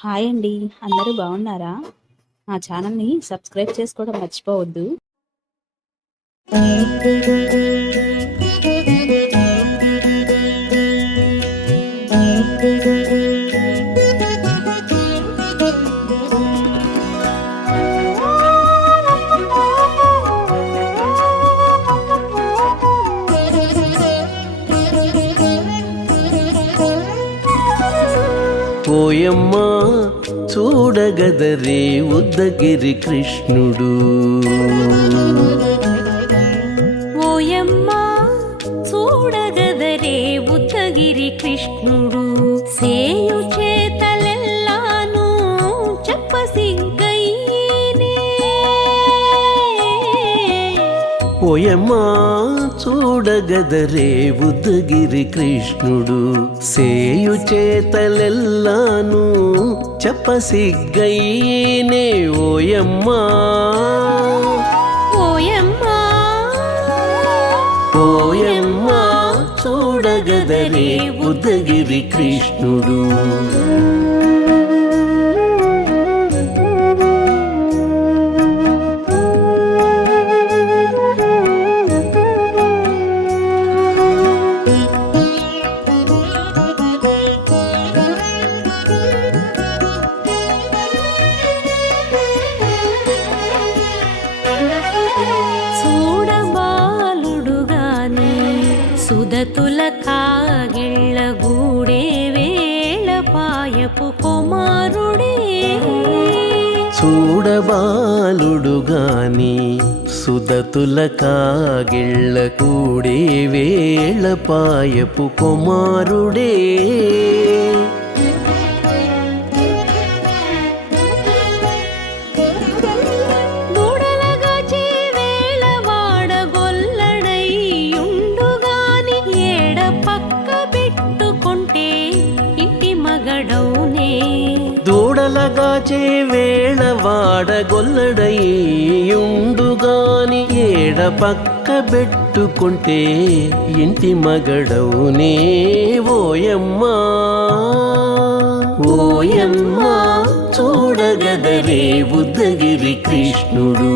Hi అండి. అందరూ బాగున్నారా? మా ఛానల్‌ని సబ్స్క్రైబ్ చేసుకోవడం మర్చిపోవద్దు. ఓయమ్మా చూడగదరే ఉద్దగిరి కృష్ణుడు. ఓయమ్మా చూడగదరే ఉద్దగిరి కృష్ణుడు. సేయు చేతలెల్లాను చెప్పసిగ్గయ్యేనే. ఓయమ్మా చూడగదరే ఉద్దగిరి కృష్ణుడు. సేయు చేతలెల్లాను చెప్పసిగ్గయ్యేనే. ఓయమ్మా ఓయమ్మా ఓయమ్మా చూడగదరే ఉద్దగిరి కృష్ణుడు. చూడబాలుడుగాని సుదతుల కాగిళ్ళ గూడే వేళ పాయపు కుమారుడే. చూడబాలుడుగాని సుదతుల కాగిళ్ళ కూడే వేళ పాయపు కుమారుడే. దూడలగాచే వేళ వాడగొల్లడయ్యుండుగాని ఏడ పక్క పెట్టుకుంటే ఇంటి మగడౌనే. దూడలగాచే వేళ వాడగొల్లడయ్యుండుగాని ఏడ పక్క పెట్టుకుంటే ఇంటి మగడవునే. ఓయమ్మా ఓయమ్మా చూడగదరే ఉద్దగిరి కృష్ణుడు.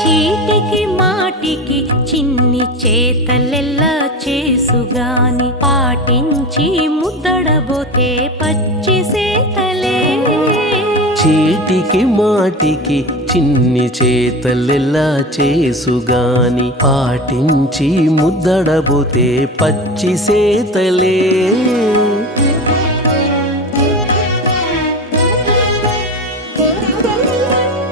చీటికి మాటికి చిన్ని చేతలెల్లా చేసుగాని పాటించి ముద్దడబోతే పచ్చి సేతలే. చీటికి మాటికి చిన్ని చేతలెల్లా చేసుగాని పాటించి ముద్దడబోతే పచ్చి సేతలే.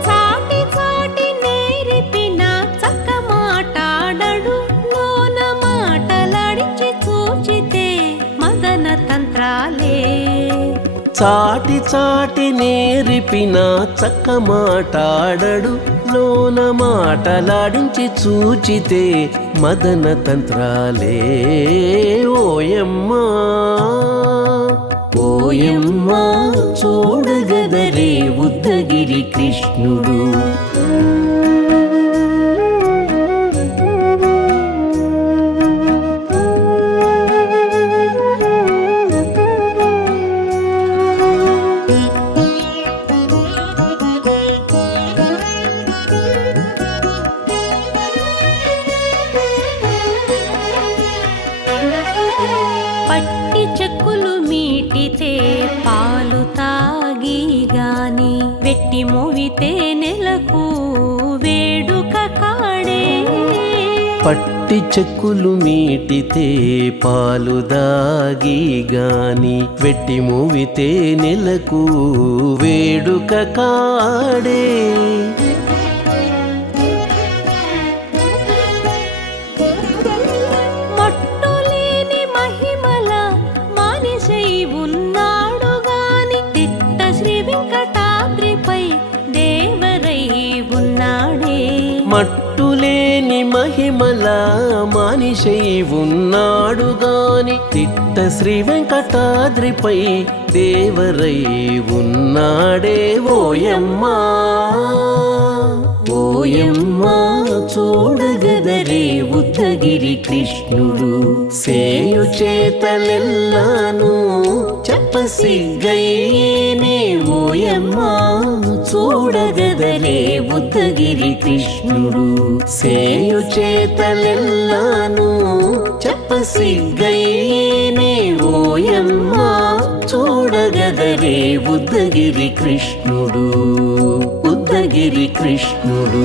చాటి చాటి నేర్పిన చక్క మాటాడడు లోన మాటలాడించి చూచితే మదన తంత్రాలే. చాటి చాటి నేర్పిన చక్క మాటాడడు లోన మాటలాడించి చూచితే మదన తంత్రాలే. ఓయమ్మా ఓయమ్మా చూడగదరే ఉద్దగిరి కృష్ణుడు. పట్టి చెక్కులు మీటితే పాలు తాగి గాని వెట్టి మోవితే నెలకు వేడుక కాడే. పట్టి చెక్కులు మీటితే పాలు దాగి గాని వెట్టి మూవితే నెలకు వేడుక కాడే. మట్టులేని మహిమల మానిషై ఉన్నాడు గాని తిట్ట శ్రీ వెంకటాద్రిపై దేవరై ఉన్నాడే. మట్టులేని మహిమ మహిమల మానిషై ఉన్నాడు గాని తిట్ట శ్రీ వెంకటాద్రిపై దేవరై ఉన్నాడే ఓయమ్మా ఓయమ్మా చూడగదరే ఉద్దగిరి కృష్ణుడు సేయు చేతలెల్లాను చెప్పసిగ్గయ్యేనే ఓయమ్మా చూడగదరే ఉద్దగిరి కృష్ణుడు సేయు చేతలెల్లాను చెప్పసిగ్గయ్యేనే ఓయమ్మా చూడగదరే ఉద్దగిరి కృష్ణుడు ఉద్దగిరి కృష్ణుడు.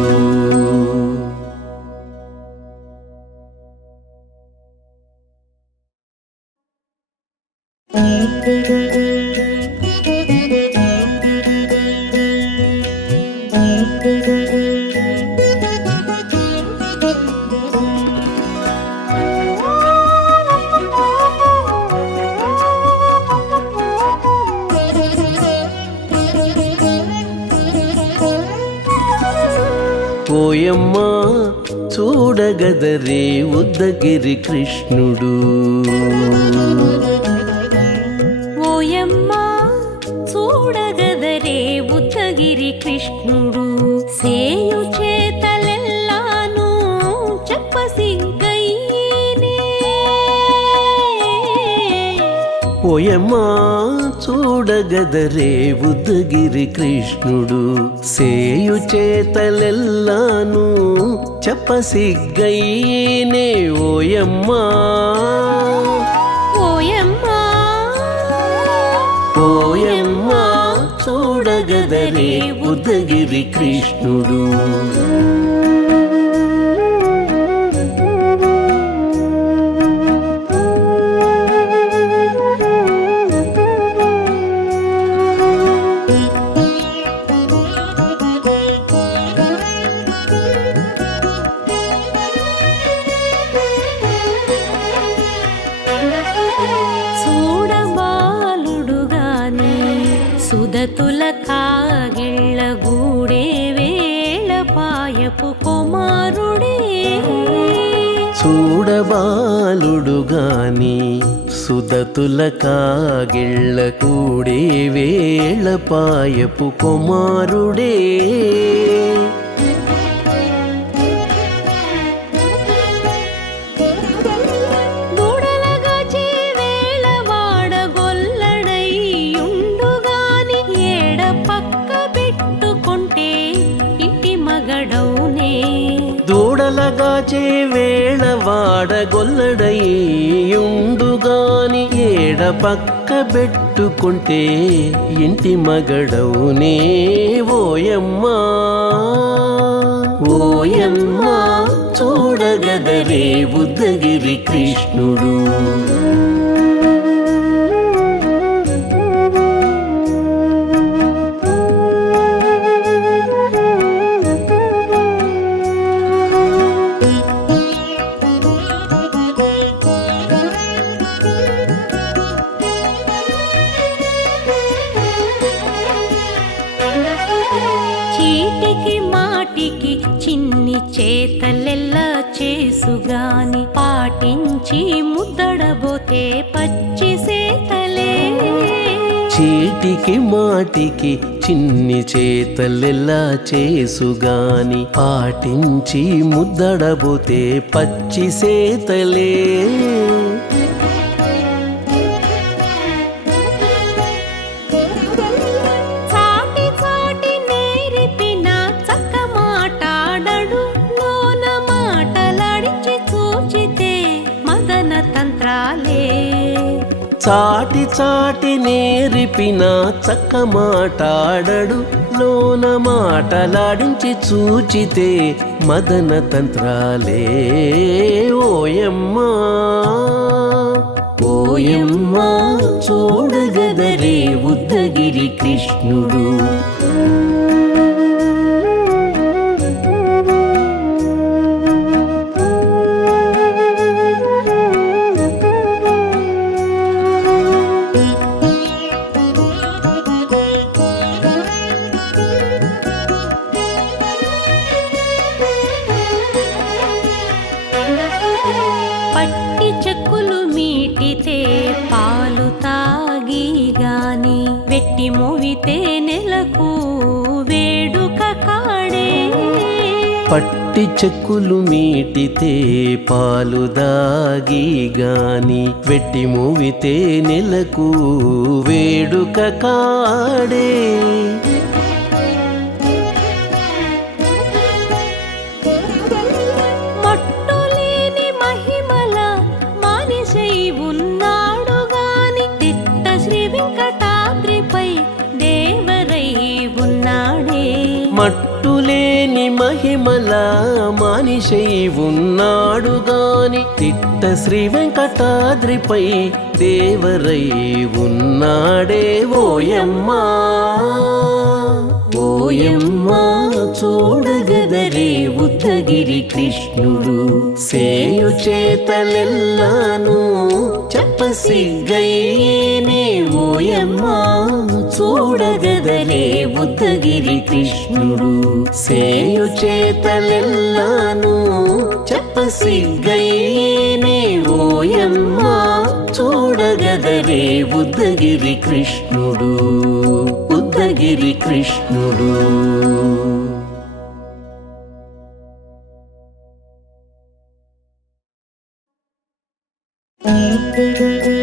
ఓయమ్మా చూడగదరే ఉద్దగిరి కృష్ణుడు ఓయమ్మా చూడగదరే ఉద్దగిరి కృష్ణుడు సేయు చేతలెల్లాను చెప్పసిగ్గయ్యేనే ఓయమ్మా చూడగదరే ఉద్దగిరి కృష్ణుడు సేయు చేతలెల్లాను చెప్పసిగ్గయ్యేనే ఓయమ్మా ఓయమ్మా ఓయమ్మా చూడగదరే ఉద్దగిరి కృష్ణుడు. సుదతుల కాగిళ్ళ గూడే వేళ పాయపు కుమారుడే చూడబాలుడు గాని సుదతుల కాగిళ్ళ కూడే వేళ పాయపు కుమారుడే దూడలగాచే వేళ వాడగొల్లడయ్యుండుగాని ఏడ పక్క పెట్టుకుంటే ఇంటి మగడవునే ఓయమ్మా ఓయమ్మా చూడగదరే ఉద్దగిరి కృష్ణుడు. చిన్ని చేతలెల్లా చేసుగాని పాటించి ముద్దడబోతే పచ్చి సేతలే చీటికి మాటికి చిన్ని చేతలెల్లా చేసుగాని పాటించి ముద్దడబోతే పచ్చి సేతలే చాటి చాటి నేరిపిన చక్క మాటాడడు లోన మాటలాడించి చూచితే మదన తంత్రాలే ఓయమ్మా ఓయమ్మా చూడగదరే ఉద్దగిరి కృష్ణుడు. పట్టి చెక్కులు మీటితే పాలు తాగి గాని వెట్టి మోవితే నెలకు వేడుక కాడే పట్టి చెక్కులు మీటితే పాలు దాగి గాని వెట్టి మూవితే నెలకు వేడుక కాడే మట్టులేని మహిమల మానిషై ఉన్నాడు గాని తిట్ట శ్రీ వెంకటాద్రిపై దేవరై ఉన్నాడే మట్టులేని మహిమల మానిషై ఉన్నాడు గాని తిట్ట శ్రీ వెంకటాద్రిపై దేవరై ఉన్నాడే ఓయమ్మా ఓయమ్మా చూడగదరే ఉద్దగిరి కృష్ణుడు సేయు చేతలెల్లాను చెప్పసిగ్గయ్యేనే ఓయమ్మా చూడగదరే ఉద్దగిరి కృష్ణుడు సేయు చేతలెల్లాను చెప్పసిగ్గయ్యేనే ఓయమ్మా చూడగదరే ఉద్దగిరి కృష్ణుడు ఉద్దగిరి కృష్ణుడు Thank you.